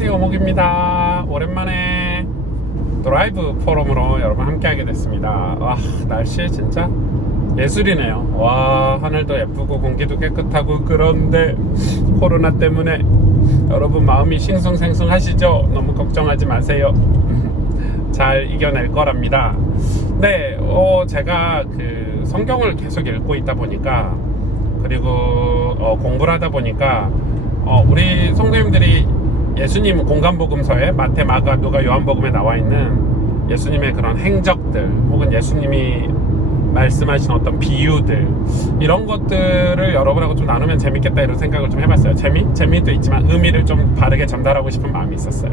안녕하세요, 오목입니다. 오랜만에 드라이브 포럼으로 여러분 함께하게 됐습니다. 와, 날씨 진짜 예술이네요. 와, 하늘도 예쁘고 공기도 깨끗하고. 그런데 코로나 때문에 여러분 마음이 싱숭생숭하시죠? 너무 걱정하지 마세요. 잘 이겨낼 거랍니다. 네, 제가 그 성경을 계속 읽고 있다 보니까, 그리고 공부를 하다 보니까 우리 성도님들이 예수님 공간복음서에 마태, 마가, 누가, 요한복음에 나와 있는 예수님의 그런 행적들, 혹은 예수님이 말씀하신 어떤 비유들, 이런 것들을 여러분하고 좀 나누면 재밌겠다, 이런 생각을 좀 해봤어요. 재미도 있지만 의미를 좀 바르게 전달하고 싶은 마음이 있었어요.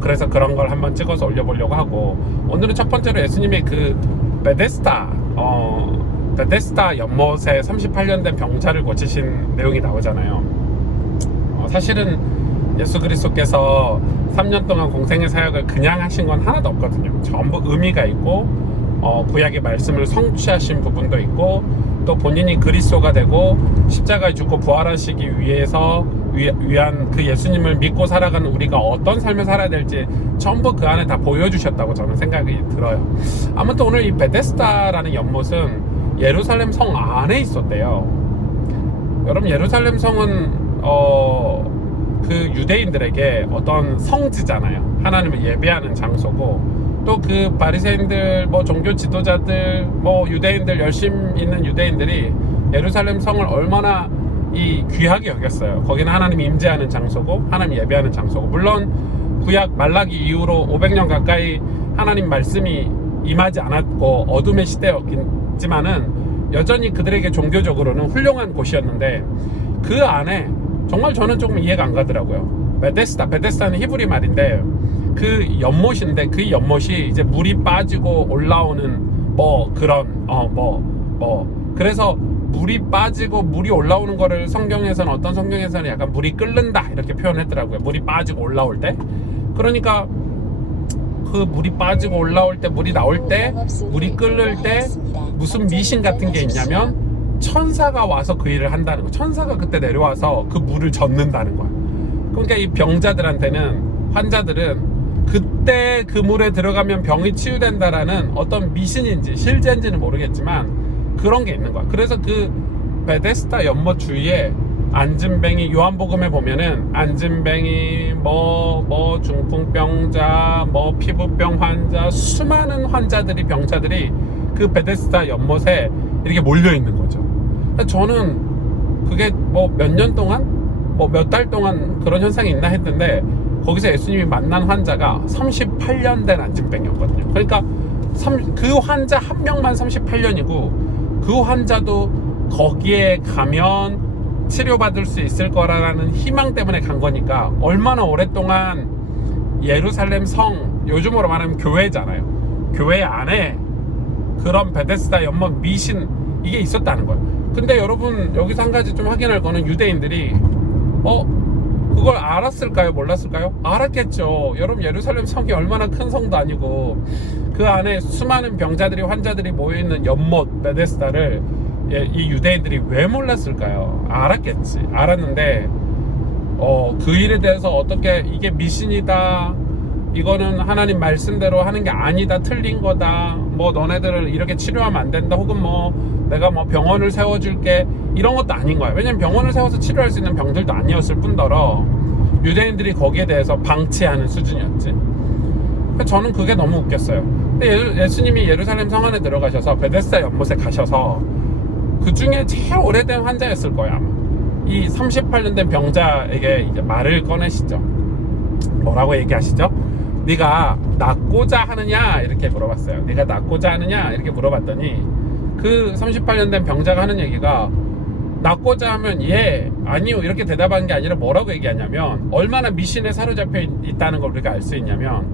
그래서 그런 걸 한번 찍어서 올려보려고 하고, 오늘은 첫 번째로 예수님의 그 베데스다 연못에 38년 된 병자를 고치신 내용이 나오잖아요. 사실은 예수 그리스도께서 3년 동안 공생의 사역을 그냥 하신 건 하나도 없거든요. 전부 의미가 있고, 구약의 말씀을 성취하신 부분도 있고, 또 본인이 그리스도가 되고 십자가에 죽고 부활하시기 위한 그 예수님을 믿고 살아가는 우리가 어떤 삶을 살아야 될지 전부 그 안에 다 보여주셨다고 저는 생각이 들어요. 아무튼 오늘 이 베데스다라는 연못은 예루살렘 성 안에 있었대요. 여러분, 예루살렘 성은 그 유대인들에게 어떤 성지잖아요. 하나님을 예배하는 장소고, 또 그 바리새인들, 종교 지도자들, 유대인들, 열심 있는 유대인들이 예루살렘 성을 얼마나 귀하게 여겼어요. 거기는 하나님 임재하는 장소고, 하나님 예배하는 장소고, 물론 구약 말라기 이후로 500년 가까이 하나님 말씀이 임하지 않았고 어둠의 시대였지만은 여전히 그들에게 종교적으로는 훌륭한 곳이었는데, 그 안에 정말 저는 조금 이해가 안 가더라고요. 베데스다는 히브리 말인데, 그 연못인데, 그 연못이 이제 물이 빠지고 올라오는 그래서 물이 빠지고 물이 올라오는 거를 어떤 성경에서는 약간 물이 끓는다 이렇게 표현했더라고요. 물이 빠지고 올라올 때. 그러니까 그 물이 빠지고 올라올 때, 물이 나올 때, 물이 끓을 때 무슨 미신 같은 게 있냐면, 천사가 와서 그 일을 한다는 거. 천사가 그때 내려와서 그 물을 젓는다는 거야. 그러니까 이 병자들한테는, 환자들은 그때 그 물에 들어가면 병이 치유된다라는 어떤 미신인지 실제인지는 모르겠지만 그런 게 있는 거야. 그래서 그 베데스다 연못 주위에 안진뱅이, 요한복음에 보면은 안진뱅이, 중풍병자, 피부병 환자, 수많은 병자들이 그 베데스다 연못에 이렇게 몰려 있는 거죠. 저는 그게 몇 년 동안, 몇 달 동안 그런 현상이 있나 했는데, 거기서 예수님이 만난 환자가 38년 된 안진뱅이였거든요. 그러니까 그 환자 한 명만 38년이고, 그 환자도 거기에 가면 치료받을 수 있을 거라는 희망 때문에 간 거니까, 얼마나 오랫동안 예루살렘 성, 요즘으로 말하면 교회잖아요. 교회 안에 그런 베데스다 연못 미신, 이게 있었다는 거예요. 근데 여러분, 여기서 한 가지 좀 확인할 거는, 유대인들이 그걸 알았을까요? 몰랐을까요? 알았겠죠. 여러분, 예루살렘 성이 얼마나 큰 성도 아니고, 그 안에 수많은 병자들이, 환자들이 모여있는 연못 베데스다를 이 유대인들이 왜 몰랐을까요? 알았겠지. 알았는데 그 일에 대해서 어떻게, 이게 미신이다, 이거는 하나님 말씀대로 하는 게 아니다, 틀린 거다, 너네들은 이렇게 치료하면 안 된다, 혹은 내가 병원을 세워줄게, 이런 것도 아닌 거야. 왜냐면 병원을 세워서 치료할 수 있는 병들도 아니었을 뿐더러 유대인들이 거기에 대해서 방치하는 수준이었지. 저는 그게 너무 웃겼어요. 근데 예수님이 예루살렘 성 안에 들어가셔서 베데스다 연못에 가셔서 그 중에 제일 오래된 환자였을 거야, 아마. 이 38년 된 병자에게 이제 말을 꺼내시죠. 뭐라고 얘기하시죠? 네가 낫고자 하느냐, 이렇게 물어봤어요. 네가 낫고자 하느냐, 이렇게 물어봤더니 그 38년 된 병자가 하는 얘기가, 낫고자 하면 예, 아니요, 이렇게 대답한 게 아니라 뭐라고 얘기하냐면, 얼마나 미신에 사로잡혀 있다는 걸 우리가 알 수 있냐면,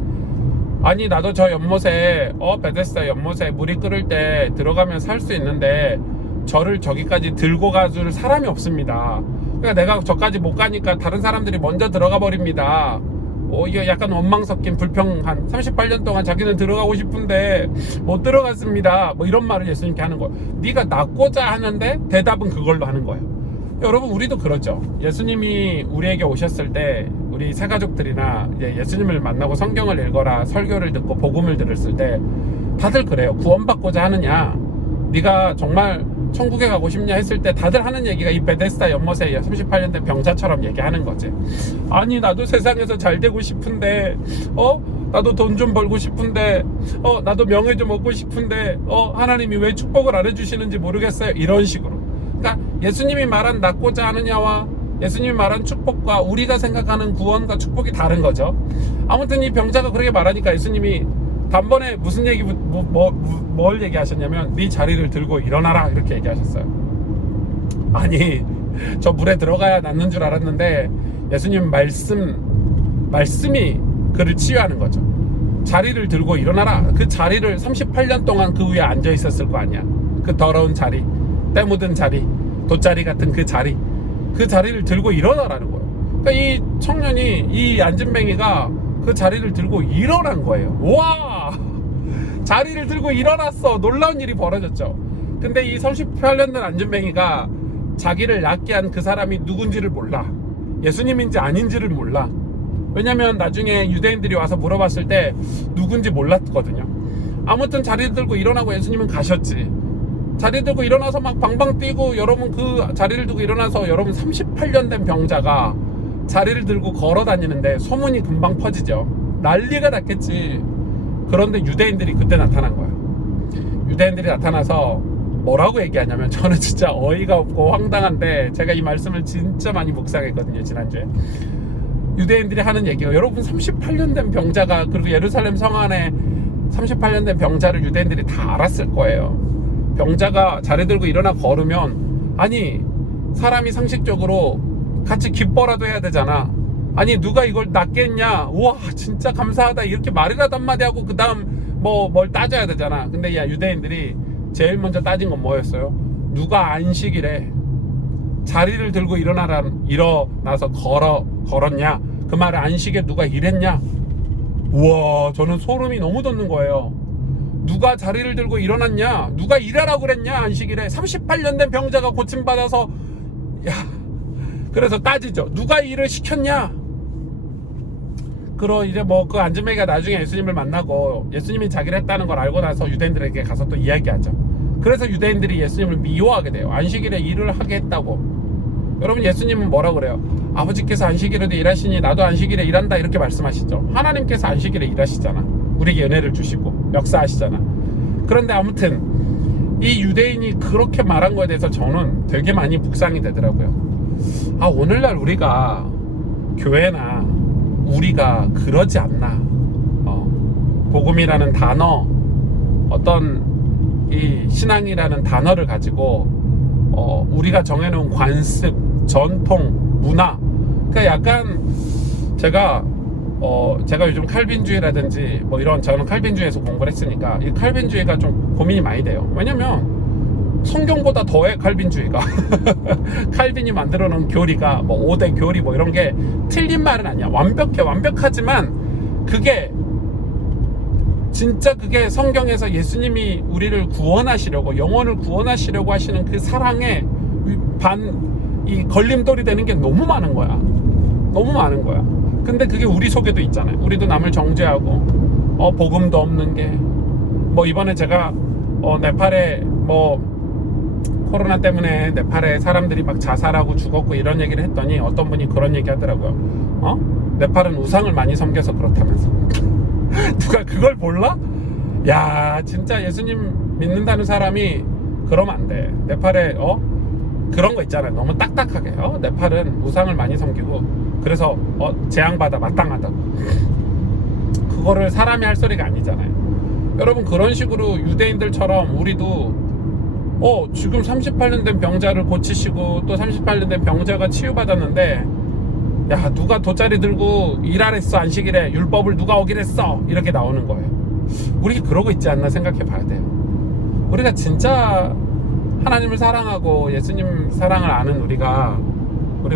아니, 나도 저 연못에, 베데스다 연못에 물이 끓을 때 들어가면 살 수 있는데 저를 저기까지 들고 가줄 사람이 없습니다. 그러니까 내가 저까지 못 가니까 다른 사람들이 먼저 들어가 버립니다. 이게 약간 원망 섞인 불평한, 38년 동안 자기는 들어가고 싶은데 못 들어갔습니다, 이런 말을 예수님께 하는 거예요. 네가 낫고자 하는데 대답은 그걸로 하는 거예요. 여러분 우리도 그러죠. 예수님이 우리에게 오셨을 때 우리 새가족들이나 이제 예수님을 만나고 성경을 읽어라 설교를 듣고 복음을 들었을 때 다들 그래요. 구원받고자 하느냐, 네가 정말 천국에 가고 싶냐 했을 때 다들 하는 얘기가 이 베데스다 연못에 38년 된 병자처럼 얘기하는 거지. 아니 나도 세상에서 잘 되고 싶은데 나도 돈 좀 벌고 싶은데 나도 명예 좀 얻고 싶은데 하나님이 왜 축복을 안 해주시는지 모르겠어요. 이런 식으로. 그러니까 예수님이 말한 낫고자 하느냐와 예수님이 말한 축복과 우리가 생각하는 구원과 축복이 다른 거죠. 아무튼 이 병자가 그렇게 말하니까 예수님이 단번에 무슨 얘기 뭘 얘기하셨냐면 네 자리를 들고 일어나라 이렇게 얘기하셨어요. 아니 저 물에 들어가야 낫는 줄 알았는데 예수님 말씀이 그를 치유하는 거죠. 자리를 들고 일어나라. 그 자리를 38년 동안 그 위에 앉아 있었을 거 아니야. 그 더러운 자리, 때 묻은 자리, 돗자리 같은 그 자리를 들고 일어나라는 거예요. 그러니까 이 청년이, 이 안진뱅이가 그 자리를 들고 일어난 거예요. 와, 자리를 들고 일어났어. 놀라운 일이 벌어졌죠. 근데 이 38년 된 안진뱅이가 자기를 낫게 한 그 사람이 누군지를 몰라. 예수님인지 아닌지를 몰라. 왜냐면 나중에 유대인들이 와서 물어봤을 때 누군지 몰랐거든요. 아무튼 자리 들고 일어나고 예수님은 가셨지. 자리 들고 일어나서 막 방방 뛰고, 여러분 그 자리를 들고 일어나서 여러분 38년 된 병자가 자리를 들고 걸어 다니는데 소문이 금방 퍼지죠. 난리가 났겠지. 그런데 유대인들이 그때 나타난 거야. 유대인들이 나타나서 뭐라고 얘기하냐면, 저는 진짜 어이가 없고 황당한데 제가 이 말씀을 진짜 많이 묵상했거든요, 지난주에. 유대인들이 하는 얘기가, 여러분 38년 된 병자가, 그리고 예루살렘 성 안에 38년 된 병자를 유대인들이 다 알았을 거예요. 병자가 자리 들고 일어나 걸으면, 아니 사람이 상식적으로 같이 기뻐라도 해야 되잖아. 아니 누가 이걸 낫겠냐, 우와 진짜 감사하다 이렇게 말이라도 한마디 하고 그 다음 뭘 따져야 되잖아. 근데 야, 유대인들이 제일 먼저 따진 건 뭐였어요? 누가 안식일에 자리를 들고 일어나서 걸었냐, 그 말에 안식에 누가 일했냐. 우와, 저는 소름이 너무 돋는 거예요. 누가 자리를 들고 일어났냐, 누가 일하라고 그랬냐. 안식일에 38년 된 병자가 고침받아서, 야, 그래서 따지죠. 누가 일을 시켰냐. 그러 이제 그 안진뱅이가 나중에 예수님을 만나고 예수님이 자기를 했다는 걸 알고 나서 유대인들에게 가서 또 이야기하죠. 그래서 유대인들이 예수님을 미워하게 돼요. 안식일에 일을 하게 했다고. 여러분 예수님은 뭐라 그래요? 아버지께서 안식일에도 일하시니 나도 안식일에 일한다 이렇게 말씀하시죠. 하나님께서 안식일에 일하시잖아. 우리에게 은혜를 주시고 역사하시잖아. 그런데 아무튼 이 유대인이 그렇게 말한 거에 대해서 저는 되게 많이 묵상이 되더라고요. 오늘날 우리가 교회나 우리가 그러지 않나. 복음이라는 단어, 어떤 이 신앙이라는 단어를 가지고 우리가 정해놓은 관습, 전통, 문화, 그러니까 약간 제가 요즘 칼빈주의라든지 저는 칼빈주의에서 공부를 했으니까 이 칼빈주의가 좀 고민이 많이 돼요. 왜냐면 성경보다 더해 칼빈주의가. 칼빈이 만들어 놓은 교리가 5대 교리 이런 게 틀린 말은 아니야. 완벽하지만 그게 진짜 그게 성경에서 예수님이 우리를 구원하시려고, 영혼을 구원하시려고 하시는 그 사랑에 이 걸림돌이 되는 게 너무 많은 거야. 너무 많은 거야. 근데 그게 우리 속에도 있잖아요. 우리도 남을 정죄하고 복음도 없는 게 이번에 제가 네팔에 코로나 때문에 네팔에 사람들이 막 자살하고 죽었고 이런 얘기를 했더니 어떤 분이 그런 얘기 하더라고요. 네팔은 우상을 많이 섬겨서 그렇다면서. 누가 그걸 몰라? 야, 진짜 예수님 믿는다는 사람이 그러면 안 돼. 네팔에 그런 거 있잖아요. 너무 딱딱하게 네팔은 우상을 많이 섬기고 그래서 재앙받아 마땅하다고. 그거를 사람이 할 소리가 아니잖아요. 여러분 그런 식으로 유대인들처럼 우리도 지금 38년 된 병자를 고치시고 또 38년 된 병자가 치유받았는데, 야, 누가 돗자리 들고 일하랬어, 안식일에 율법을 누가 어기랬어, 이렇게 나오는 거예요. 우리 그러고 있지 않나 생각해 봐야 돼요. 우리가 진짜 하나님을 사랑하고 예수님 사랑을 아는 우리가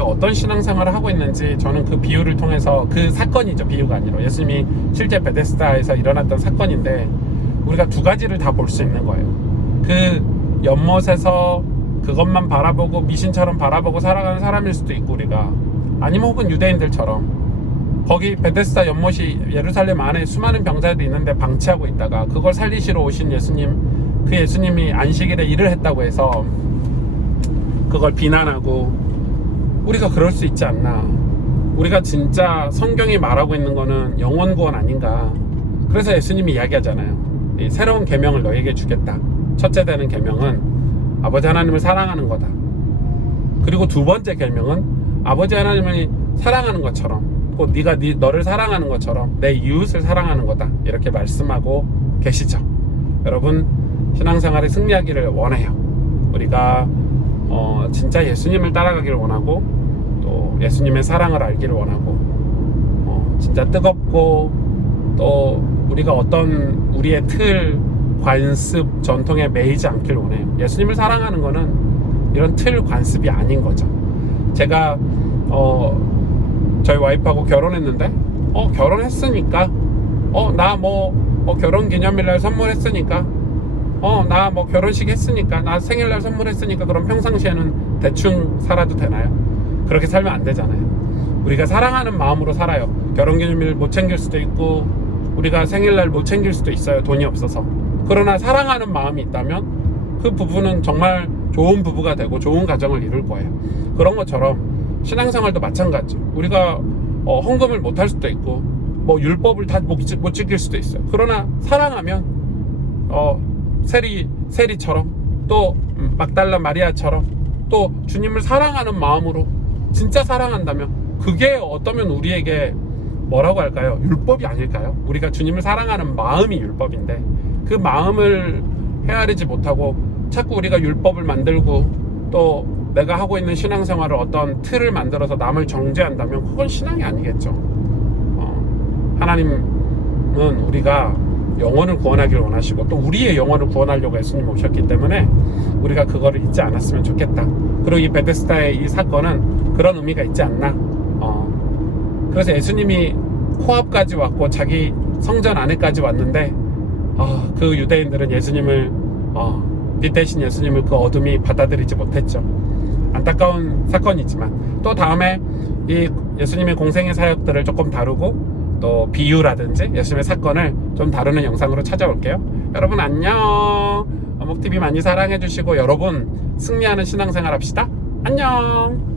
어떤 신앙생활을 하고 있는지, 저는 그 비유를 통해서, 그 사건이죠, 비유가 아니라 예수님이 실제 베데스다에서 일어났던 사건인데 우리가 두 가지를 다 볼 수 있는 거예요. 그 연못에서 그것만 바라보고 미신처럼 바라보고 살아가는 사람일 수도 있고, 우리가 아니면 혹은 유대인들처럼 거기 베데스다 연못이 예루살렘 안에 수많은 병자들이 있는데 방치하고 있다가 그걸 살리시러 오신 예수님, 그 예수님이 안식일에 일을 했다고 해서 그걸 비난하고, 우리가 그럴 수 있지 않나. 우리가 진짜 성경이 말하고 있는 거는 영원 구원 아닌가. 그래서 예수님이 이야기하잖아요. 이 새로운 계명을 너에게 주겠다. 첫째 되는 계명은 아버지 하나님을 사랑하는 거다. 그리고 두 번째 계명은 아버지 하나님을 사랑하는 것처럼, 곧 네가 너를 사랑하는 것처럼 내 이웃을 사랑하는 거다. 이렇게 말씀하고 계시죠. 여러분, 신앙생활에 승리하기를 원해요. 우리가 진짜 예수님을 따라가기를 원하고, 또 예수님의 사랑을 알기를 원하고, 진짜 뜨겁고, 또 우리가 어떤 우리의 틀, 관습, 전통에 매이지 않길 원해요. 예수님을 사랑하는 거는 이런 틀, 관습이 아닌 거죠. 제가 저희 와이프하고 결혼했는데 결혼했으니까 나 결혼 기념일날 선물했으니까 나 결혼식 했으니까, 나 생일날 선물했으니까 그럼 평상시에는 대충 살아도 되나요? 그렇게 살면 안 되잖아요. 우리가 사랑하는 마음으로 살아요. 결혼기념일 못 챙길 수도 있고, 우리가 생일날 못 챙길 수도 있어요. 돈이 없어서. 그러나 사랑하는 마음이 있다면 그 부부는 정말 좋은 부부가 되고 좋은 가정을 이룰 거예요. 그런 것처럼 신앙생활도 마찬가지. 우리가 헌금을 못 할 수도 있고, 율법을 다 못 지킬 수도 있어요. 그러나 사랑하면 세리처럼, 또 막달라 마리아처럼, 또 주님을 사랑하는 마음으로 진짜 사랑한다면 그게 어떠면 우리에게 뭐라고 할까요? 율법이 아닐까요? 우리가 주님을 사랑하는 마음이 율법인데, 그 마음을 헤아리지 못하고 자꾸 우리가 율법을 만들고, 또 내가 하고 있는 신앙생활을 어떤 틀을 만들어서 남을 정죄한다면 그건 신앙이 아니겠죠. 하나님은 우리가 영혼을 구원하기를 원하시고, 또 우리의 영혼을 구원하려고 예수님 오셨기 때문에 우리가 그거를 잊지 않았으면 좋겠다. 그리고 이 베데스다의 이 사건은 그런 의미가 있지 않나. 그래서 예수님이 코앞까지 왔고 자기 성전 안에까지 왔는데 그 유대인들은 예수님을 빛 대신 예수님을 그 어둠이 받아들이지 못했죠. 안타까운 사건이지만, 또 다음에 이 예수님의 공생의 사역들을 조금 다루고, 또 비유라든지 예수님의 사건을 좀 다루는 영상으로 찾아올게요. 여러분 안녕. 어묵TV 많이 사랑해 주시고, 여러분 승리하는 신앙생활 합시다. 안녕.